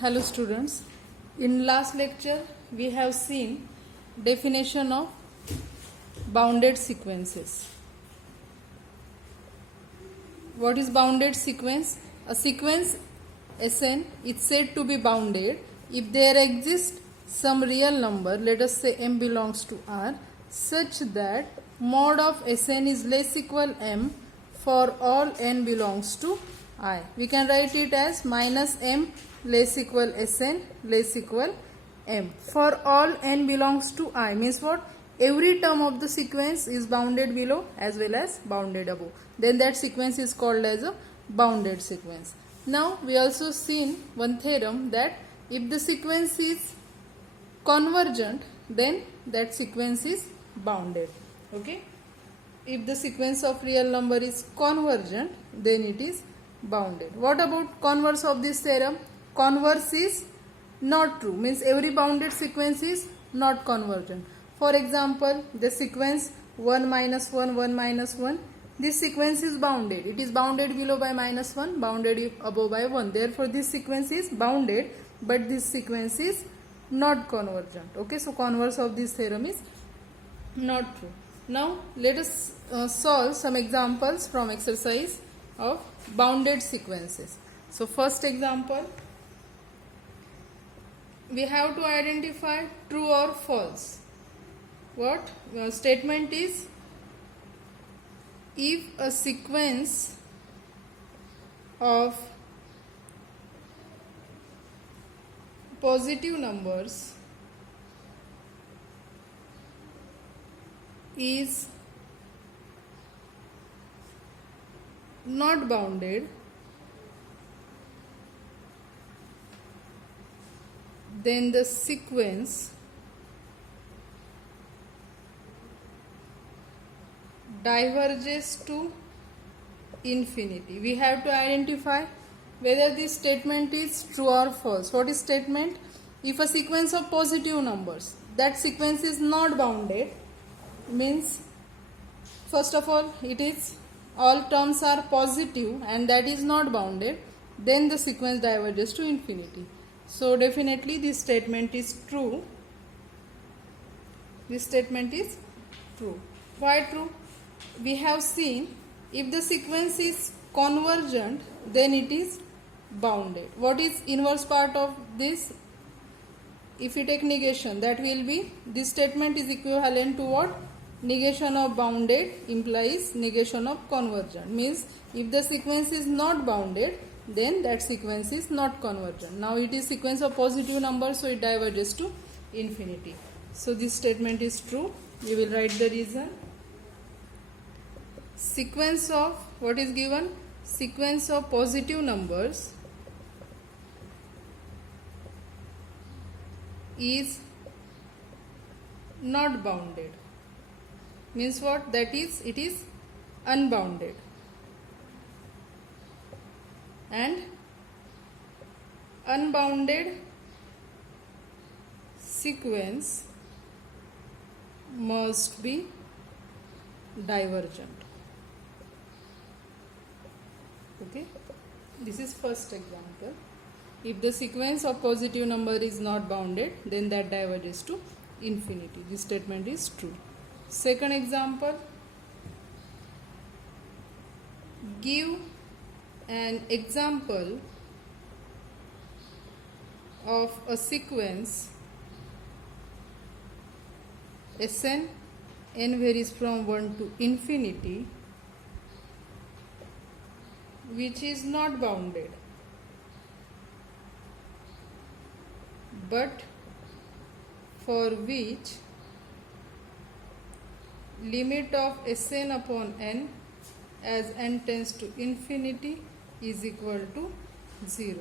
Hello students, in last lecture we have seen definition of bounded sequences. What is bounded sequence? A sequence Sn is said to be bounded if there exists some real number, let us say m belongs to R, such that mod of Sn is less equal m for all n belongs to I. We can write it as minus m less equal Sn less equal m for all n belongs to I, means what? Every term of the sequence is bounded below as well as bounded above. Then that sequence is called as a bounded sequence. Now we also seen one theorem that if the sequence is convergent, then that sequence is bounded. Okay? If the sequence of real number is convergent, then it is bounded. What about converse of this theorem? Converse is not true, means every bounded sequence is not convergent. For example, the sequence 1 minus 1, 1 minus 1, this sequence is bounded. It is bounded below by minus 1, bounded above by 1. Therefore, this sequence is bounded, but this sequence is not convergent. Okay, so converse of this theorem is not true. Now, let us solve some examples from exercise of bounded sequences. So, first example, we have to identify true or false. What statement is, if a sequence of positive numbers is not bounded, then the sequence diverges to infinity. We have to identify whether this statement is true or false. What is statement? If a sequence of positive numbers, that sequence is not bounded, means first of all it is all terms are positive and that is not bounded, then the sequence diverges to infinity. So definitely this statement is true. This statement is true. Why true? We have seen if the sequence is convergent, then it is bounded. What is inverse part of this? If we take negation, that will be, this statement is equivalent to what? Negation of bounded implies negation of convergent. Means if the sequence is not bounded, then that sequence is not convergent. Now it is sequence of positive numbers, so it diverges to infinity. So this statement is true. We will write the reason. Sequence of, what is given? Sequence of positive numbers is not bounded. Means what? That is, it is unbounded. And unbounded sequence must be divergent. Okay, this is first example. If the sequence of positive number is not bounded, then that diverges to infinity. This statement is true. Second example, give an example of a sequence Sn, n varies from 1 to infinity, which is not bounded, but for which limit of Sn upon n as n tends to infinity is equal to 0.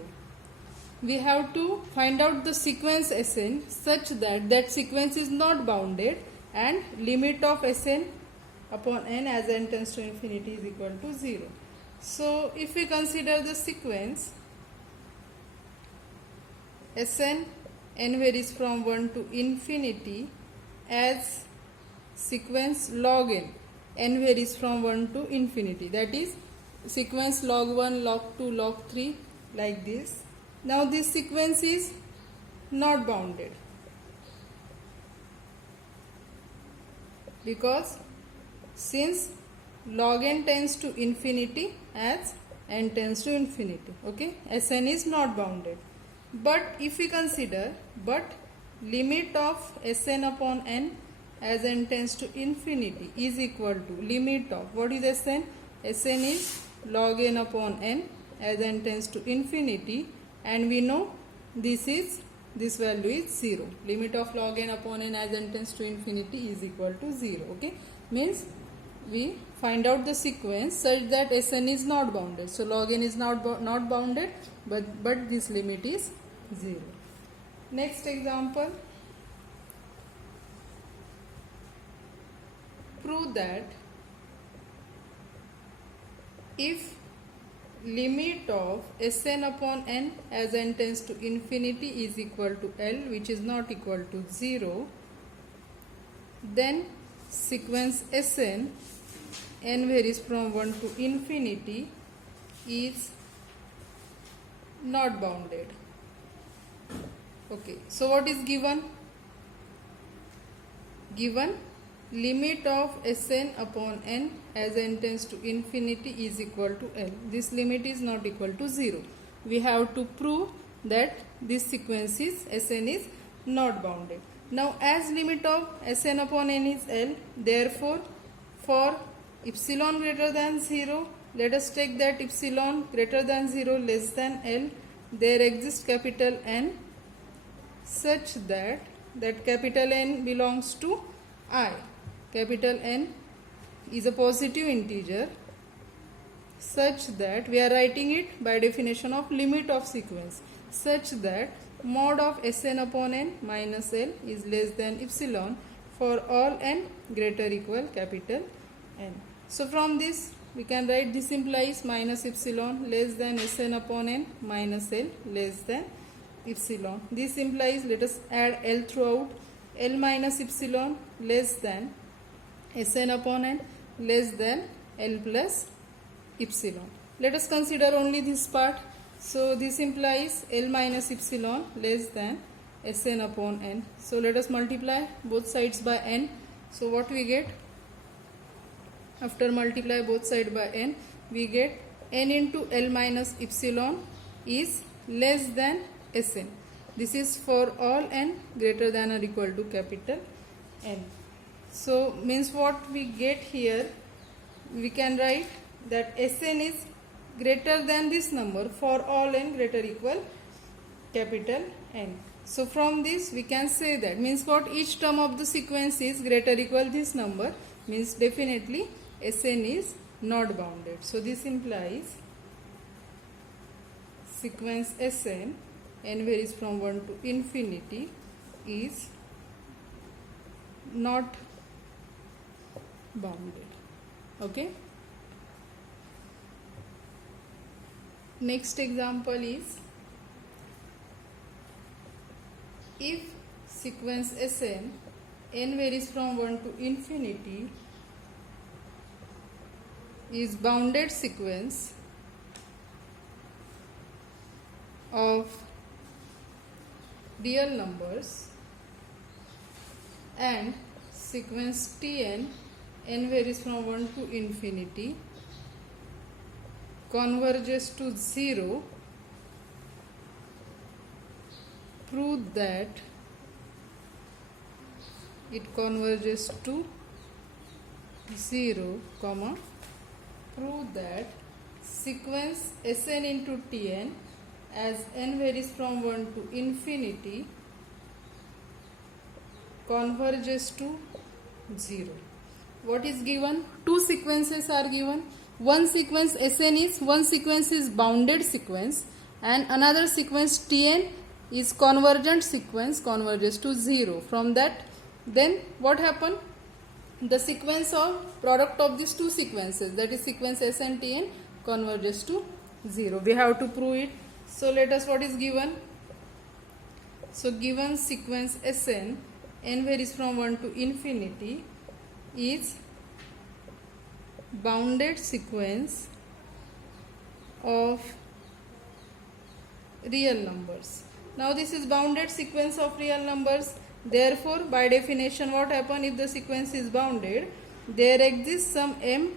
We have to find out the sequence Sn such that that sequence is not bounded and limit of Sn upon n as n tends to infinity is equal to 0. So if we consider the sequence Sn, n varies from 1 to infinity as sequence log n varies from 1 to infinity, that is sequence log 1, log 2, log 3, like this. Now this sequence is not bounded because since log n tends to infinity as n tends to infinity, okay, Sn is not bounded. But if we consider limit of Sn upon n as n tends to infinity is equal to limit of, what is Sn? Sn is log n upon n as n tends to infinity, and we know this value is 0. Limit of log n upon n as n tends to infinity is equal to 0. Okay, means we find out the sequence such that Sn is not bounded. So log n is not bounded, but this limit is 0. Next example, prove that if limit of Sn upon n as n tends to infinity is equal to L, which is not equal to 0, then sequence Sn, n varies from 1 to infinity, is not bounded. Okay, so what is given? Given limit of Sn upon n as n tends to infinity is equal to L. This limit is not equal to 0. We have to prove that this sequence is Sn is not bounded. Now as limit of Sn upon n is L, therefore for epsilon greater than 0, let us take that epsilon greater than 0 less than L, there exists capital N such that capital N belongs to I. Capital N is a positive integer such that we are writing it by definition of limit of sequence, such that mod of Sn upon n minus L is less than epsilon for all n greater equal capital N. So from this we can write this implies minus epsilon less than Sn upon n minus L less than epsilon. This implies, let us add L throughout, L minus epsilon less than Sn upon n less than L plus epsilon. Let us consider only this part. So this implies L minus epsilon less than Sn upon n. So let us multiply both sides by n. So what we get? After multiply both sides by n, we get n into L minus epsilon is less than Sn. This is for all n greater than or equal to capital N. So means what we get here, we can write that Sn is greater than this number for all n greater equal capital N. So from this we can say that, means what, each term of the sequence is greater equal this number, means definitely Sn is not bounded. So this implies sequence Sn, n varies from 1 to infinity, is not bounded. Okay. Next example is, if sequence Sn, n varies from 1 to infinity, is bounded sequence of real numbers, and sequence Tn, n varies from 1 to infinity, converges to 0, prove that it converges to 0, comma, prove that sequence Sn into Tn as n varies from 1 to infinity converges to 0. What is given? Two sequences are given. One sequence Sn is bounded sequence, and another sequence Tn is convergent sequence, converges to 0. From that, then what happened? The sequence of product of these two sequences, that is sequence Sn Tn, converges to 0. We have to prove it. So let us, what is given? So given sequence Sn, n varies from 1 to infinity, is bounded sequence of real numbers. Now this is bounded sequence of real numbers. Therefore, by definition, what happen if the sequence is bounded? There exists some m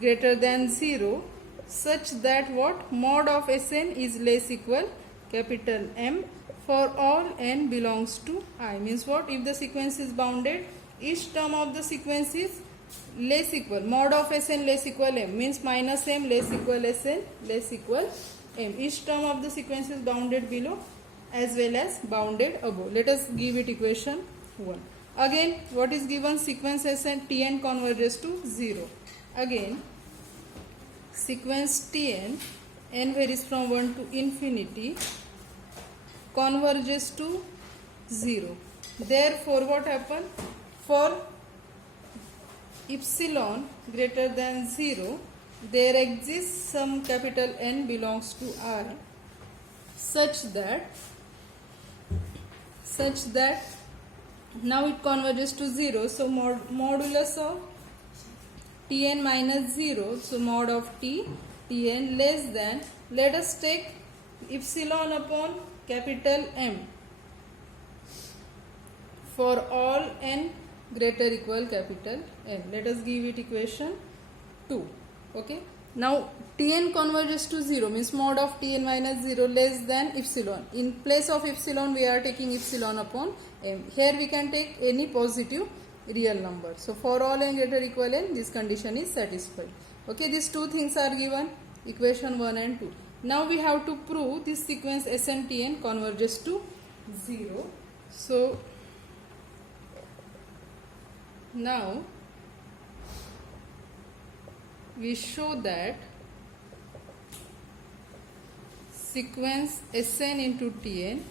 greater than 0 such that what? Mod of Sn is less equal capital M for all n belongs to I. Means what? If the sequence is bounded, each term of the sequence is less equal. Mod of Sn less equal M means minus M less equal Sn less equal M. Each term of the sequence is bounded below as well as bounded above. Let us give it equation 1. Again, what is given? Sequence Sn Tn converges to 0. Again, sequence Tn, n varies from 1 to infinity, converges to 0. Therefore, what happen? For epsilon greater than 0, there exists some capital N belongs to R such that now it converges to 0. So modulus of Tn minus 0, so mod of Tn less than, let us take epsilon upon capital M for all n greater equal capital M. Let us give it equation 2. Okay. Now Tn converges to 0 means mod of Tn minus 0 less than epsilon. In place of epsilon we are taking epsilon upon M. Here we can take any positive real number. So for all n greater equal n, this condition is satisfied. Okay, these two things are given, equation 1 and 2. Now we have to prove this sequence Sn Tn converges to 0. So now we show that sequence Sn into Tn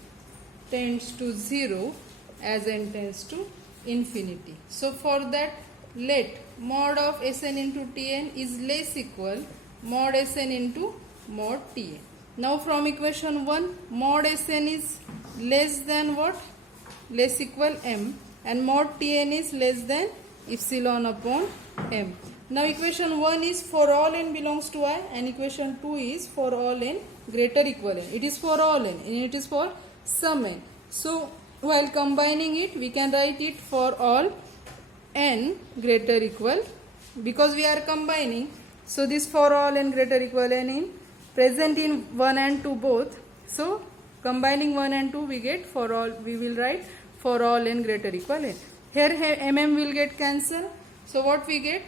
tends to 0 as n tends to infinity. So for that, let mod of Sn into Tn is less equal mod Sn into mod Tn. Now from equation 1, mod Sn is less than what? Less equal M, and mod Tn is less than epsilon upon M. Now equation 1 is for all n belongs to I, and equation 2 is for all n greater equal n. It is for all n and it is for some n. So while combining it, we can write it for all n greater equal, because we are combining. So this for all n greater equal n in present in 1 and 2 both. So combining 1 and 2 we get for all, we will write for all n greater equal n. Here mm will get cancelled. So what we get?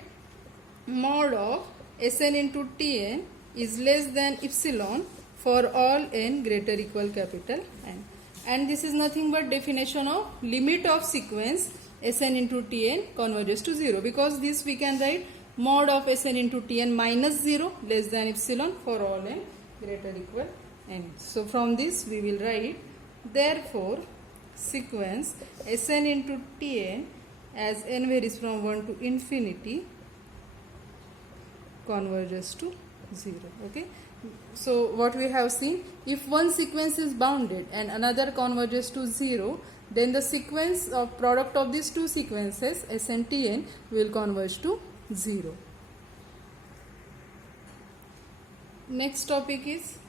Mod of Sn into Tn is less than epsilon for all n greater equal capital N. And this is nothing but definition of limit of sequence Sn into Tn converges to 0, because this we can write mod of Sn into Tn minus 0 less than epsilon for all n greater equal n. So from this we will write, therefore sequence Sn into Tn as n varies from 1 to infinity converges to 0. Okay. So what we have seen, if one sequence is bounded and another converges to 0, then the sequence of product of these two sequences Sn Tn will converge to 0. Next topic is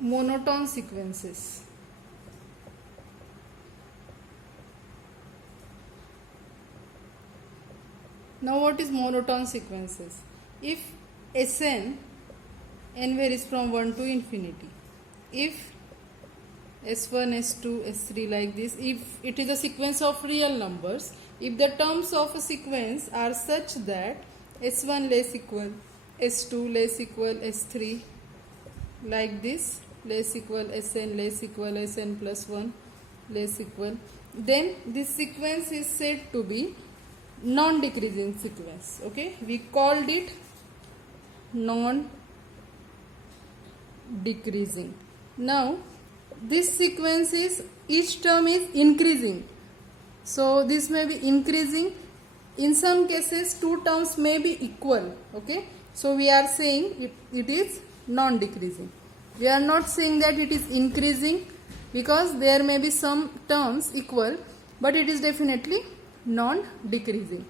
monotone sequences. Now what is monotone sequences? If Sn n varies from 1 to infinity, if S1, S2, S3 like this, if it is a sequence of real numbers, if the terms of a sequence are such that S1 less equal S2 less equal S3 like this, less equal Sn less equal Sn plus 1 less equal, then this sequence is said to be non-decreasing sequence. Okay, we called it non-decreasing. Now this sequence is, each term is increasing, so this may be increasing. In some cases two terms may be equal. Okay, so we are saying it is non-decreasing. We are not saying that it is increasing, because there may be some terms equal, but it is definitely non-decreasing.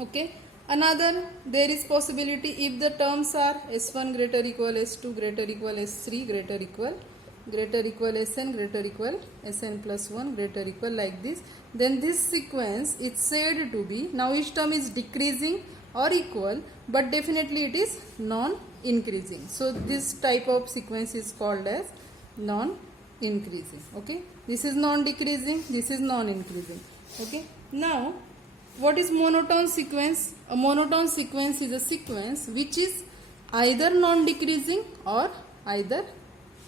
Okay. Another, there is possibility if the terms are S1 greater equal S2 greater equal S3 greater equal greater equal Sn greater equal Sn plus 1 greater equal like this. Then this sequence is said to be, now each term is decreasing or equal, but definitely it is non-increasing. So this type of sequence is called as non-increasing. Okay, this is non-decreasing, this is non-increasing. Okay, now what is monotone sequence? A monotone sequence is a sequence which is either non-decreasing or either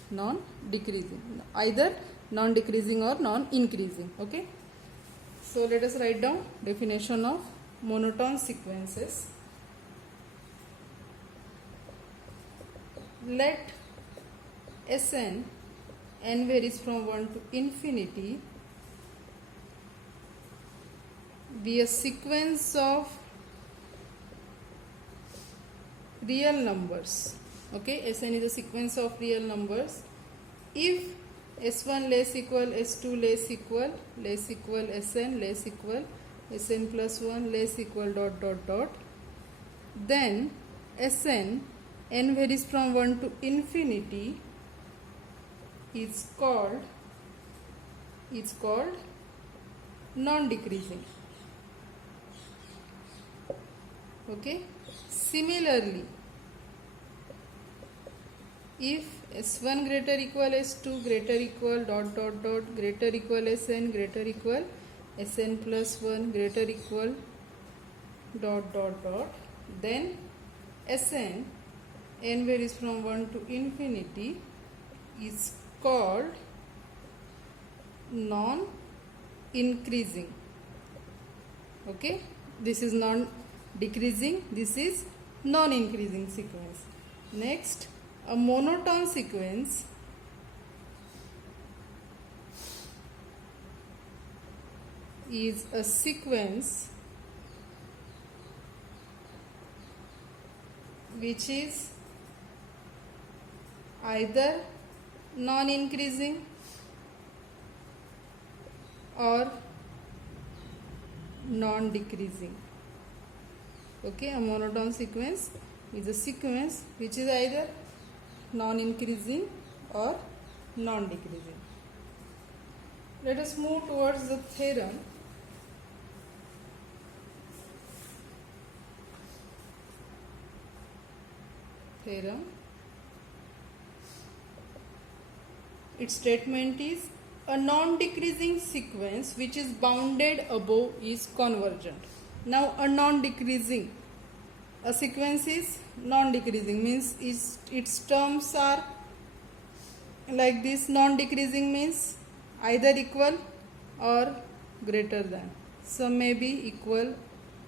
non-decreasing, either non-decreasing or non-increasing. Okay, so let us write down definition of monotone sequences. Let Sn, n varies from 1 to infinity, be a sequence of real numbers. Okay, Sn is a sequence of real numbers if S1 less equal, S2 less equal Sn less equal Sn plus 1 less equal ... then Sn, n varies from 1 to infinity, is called non-decreasing. Okay, similarly, if S1 greater equal S2 greater equal ... greater equal Sn greater equal Sn plus 1 greater equal ... then Sn, n varies from 1 to infinity, is called non-increasing. Okay, this is non-decreasing, this is non-increasing sequence. Next, a monotone sequence is a sequence which is either non-increasing or non-decreasing. Okay, a monotone sequence is a sequence which is either non-increasing or non-decreasing. Let us move towards the theorem. Its statement is, a non-decreasing sequence which is bounded above is convergent. Now a non-decreasing, a sequence is non-decreasing means its terms are like this. Non-decreasing means either equal or greater than, some may be equal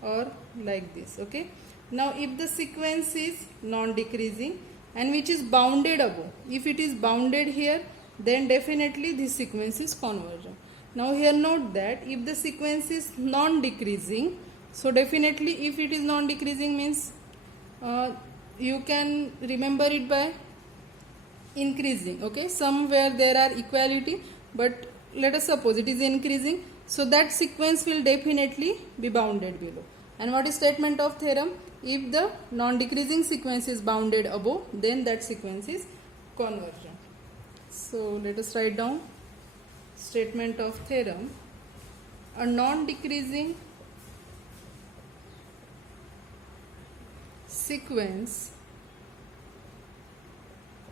or like this. Okay, now if the sequence is non-decreasing and which is bounded above, if it is bounded here, then definitely this sequence is convergent. Now here note that if the sequence is non-decreasing, so definitely if it is non-decreasing means you can remember it by increasing. Okay, somewhere there are equality, but let us suppose it is increasing, so that sequence will definitely be bounded below. And what is statement of theorem? If the non-decreasing sequence is bounded above, then that sequence is convergent. So let us write down statement of theorem. A non-decreasing sequence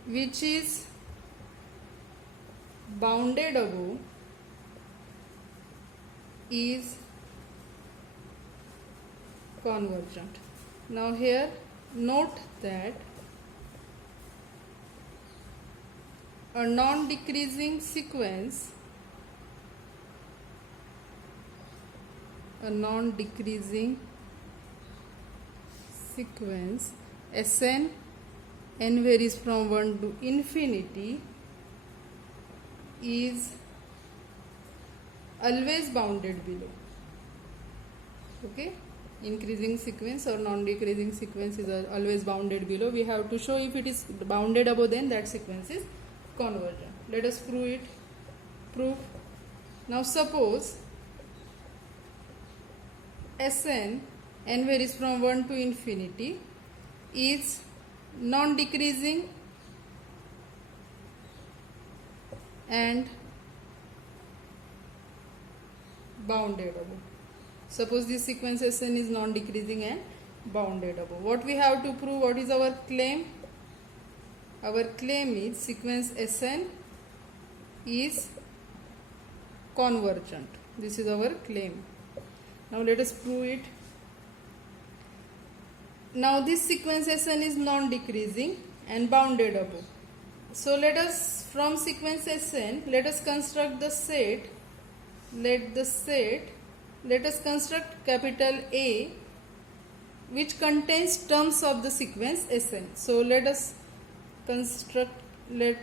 which is bounded above is convergent. Now here note that a non-decreasing sequence, Sn, n varies from 1 to infinity, is always bounded below. Okay, increasing sequence or non-decreasing sequence is always bounded below. We have to show if it is bounded above, then that sequence is convergent. Let us prove. Now suppose Sn, n varies from 1 to infinity, is non-decreasing and bounded above. Suppose this sequence Sn is non-decreasing and bounded above. What we have to prove? What is our claim? Our claim is sequence Sn is convergent. This is our claim. Now let us prove it. Now this sequence Sn is non-decreasing and bounded above. So let us, from sequence Sn, let us construct the set. Let us construct capital A which contains terms of the sequence Sn. So let us construct, let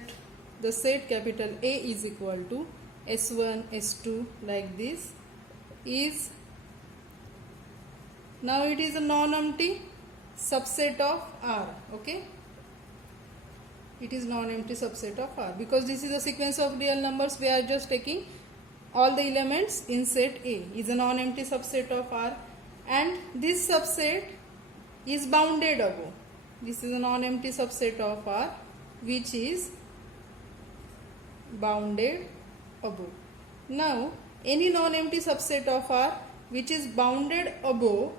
the set capital A is equal to S1, S2 like this is, now it is a non-empty subset of R, okay? It is non-empty subset of R because this is a sequence of real numbers. We are just taking all the elements in set A is a non-empty subset of R, and this subset is bounded above. This is a non-empty subset of R which is bounded above. Now any non-empty subset of R which is bounded above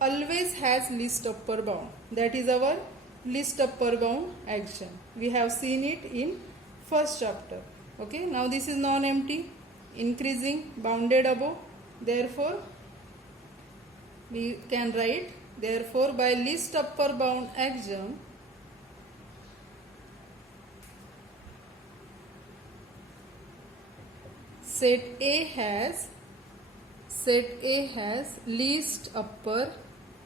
always has least upper bound. That is our least upper bound action. We have seen it in first chapter. Okay, now this is non-empty, increasing, bounded above. Therefore we can write, therefore by least upper bound axiom set A has least upper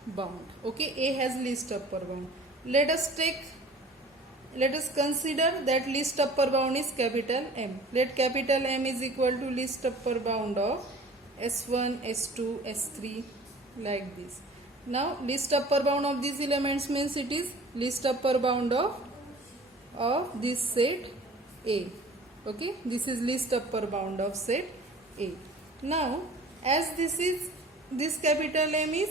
bound. Okay, A has least upper bound. Let us consider that least upper bound is capital M. Let capital M is equal to least upper bound of S1, S2, S3 like this. Now least upper bound of these elements means it is least upper bound of this set A. Okay, this is least upper bound of set A. Now as this capital M is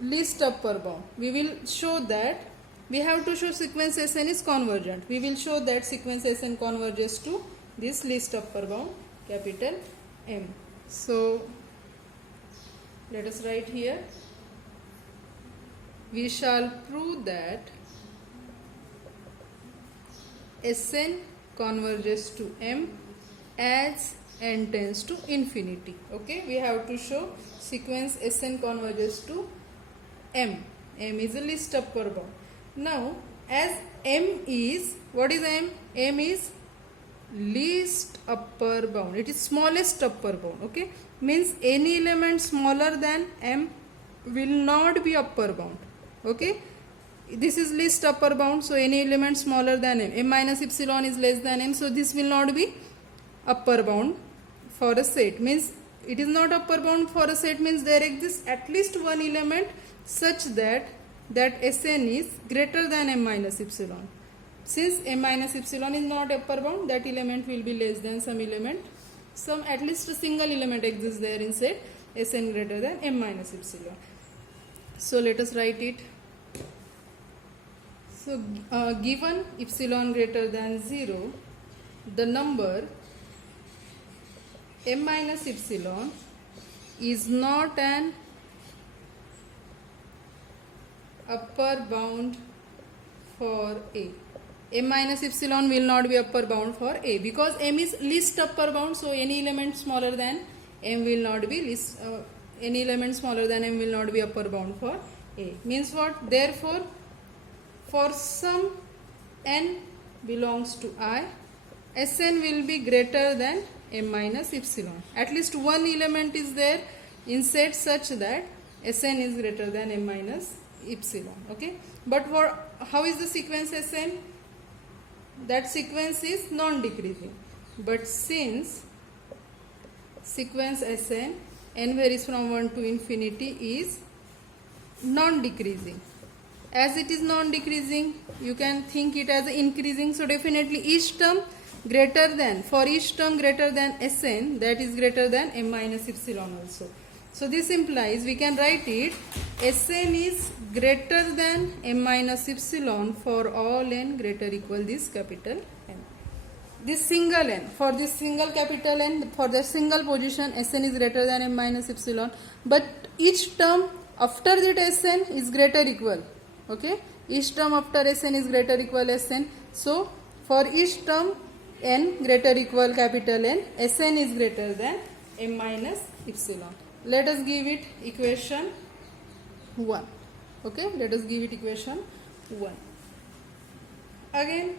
least upper bound, we will show that we have to show sequence Sn is convergent. We will show that sequence Sn converges to this least upper bound capital M. So let us write here. We shall prove that Sn converges to M as n tends to infinity. Okay, we have to show sequence Sn converges to M. M is a least upper bound. Now as M is, what is M? M is least upper bound. It is smallest upper bound. Okay, means any element smaller than M will not be upper bound. Okay, this is least upper bound, so any element smaller than M, M minus epsilon is less than M, so this will not be upper bound for a set. Means it is not upper bound for a set means there exists at least one element such that Sn is greater than M minus epsilon. Since M minus epsilon is not upper bound, that element will be less than some element. Some at least a single element exists there in set Sn greater than M minus epsilon. So let us write it. So given epsilon greater than 0, the number M minus epsilon is not an upper bound for A. M minus epsilon will not be upper bound for A because M is least upper bound, so any element smaller than M will not be least. Any element smaller than M will not be upper bound for A. Means what? Therefore, for some n belongs to I, Sn will be greater than M minus epsilon. At least one element is there in set such that Sn is greater than M minus epsilon. Okay, but how is the sequence Sn? That sequence is non-decreasing. But since sequence Sn n varies from 1 to infinity is non-decreasing, as it is non-decreasing, you can think it as increasing. So definitely each term greater than, for each term greater than Sn, that is greater than M minus epsilon also. So this implies we can write it Sn is greater than M minus epsilon for all n greater equal this capital M. this single n, for this single capital N, for the single position Sn is greater than m minus epsilon, but each term after that Sn is greater equal. Okay, each term after Sn is greater equal Sn. So for each term n greater equal capital N, Sn is greater than m minus epsilon. Let us give it equation 1. Okay, let us give it equation 1. Again,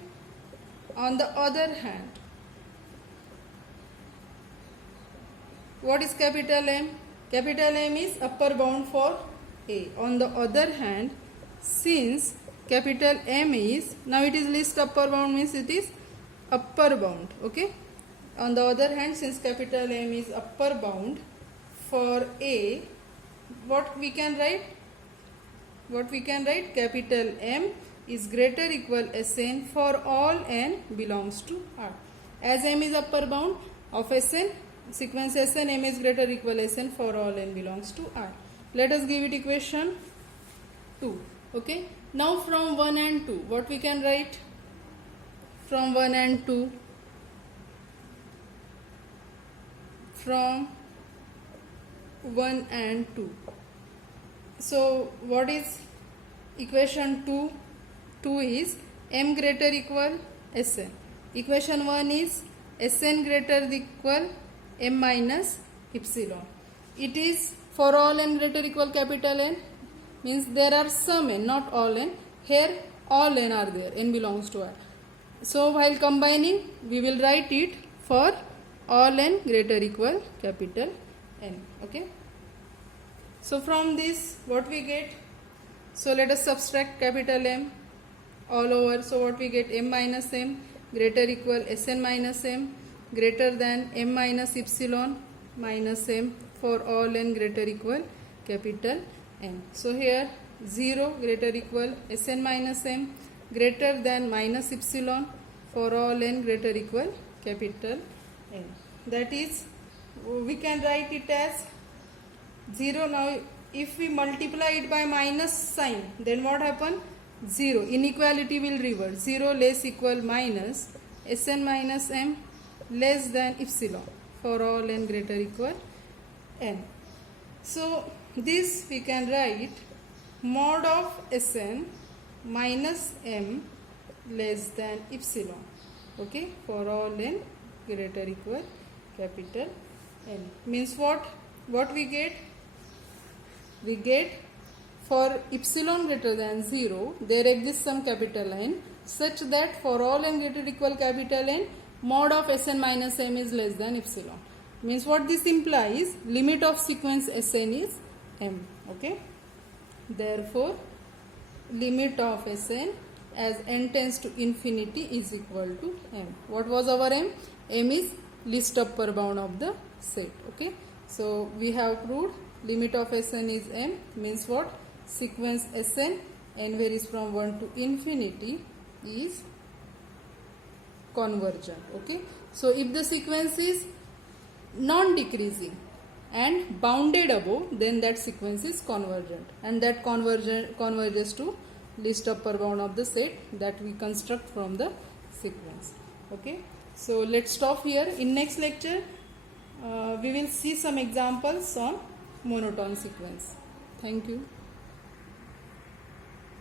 on the other hand, what is capital M? Capital M is upper bound for A. On the other hand, since capital M is, now it is least upper bound, means it is upper bound. Okay. On the other hand, since capital M is upper bound for A, what we can write? What we can write? Capital M is greater equal Sn for all n belongs to R. As M is upper bound of Sn, sequence Sn, M is greater equal Sn for all n belongs to R. Let us give it equation 2. Okay. Now from 1 and 2, what we can write? From 1 and 2, from 1 and 2. So what is equation 2? 2 is m greater equal Sn. Equation 1 is Sn greater equal m minus epsilon. It is for all n greater equal capital N, means there are some n, not all n. Here all n are there, n belongs to R. So while combining, we will write it for all n greater equal capital N. Okay. So from this, what we get? So let us subtract capital M all over. So what we get? M minus M greater equal Sn minus M greater than m minus epsilon minus m for all n greater equal capital N. So here 0 greater equal Sn minus m greater than minus epsilon for all n greater equal capital N. That is, we can write it as 0. Now if we multiply it by minus sign, then what happen? 0. Inequality will reverse. 0 less equal minus Sn minus m less than epsilon for all n greater equal n. So this we can write mod of Sn minus m less than epsilon. Okay, for all n greater equal capital N. Means what? What we get? We get for epsilon greater than 0, there exists some capital N such that for all n greater equal capital N, mod of Sn minus m is less than epsilon. Means what this implies? Limit of sequence Sn is m. Okay. Therefore, limit of Sn as n tends to infinity is equal to m. What was our m? M is least upper bound of the set. Okay. So we have proved limit of Sn is m, means what? Sequence Sn, n varies from 1 to infinity, is convergent. Okay. So if the sequence is non-decreasing and bounded above, then that sequence is convergent, and that converges to least upper bound of the set that we construct from the sequence. Okay. So let's stop here. In next lecture, we will see some examples on monotone sequence. Thank you.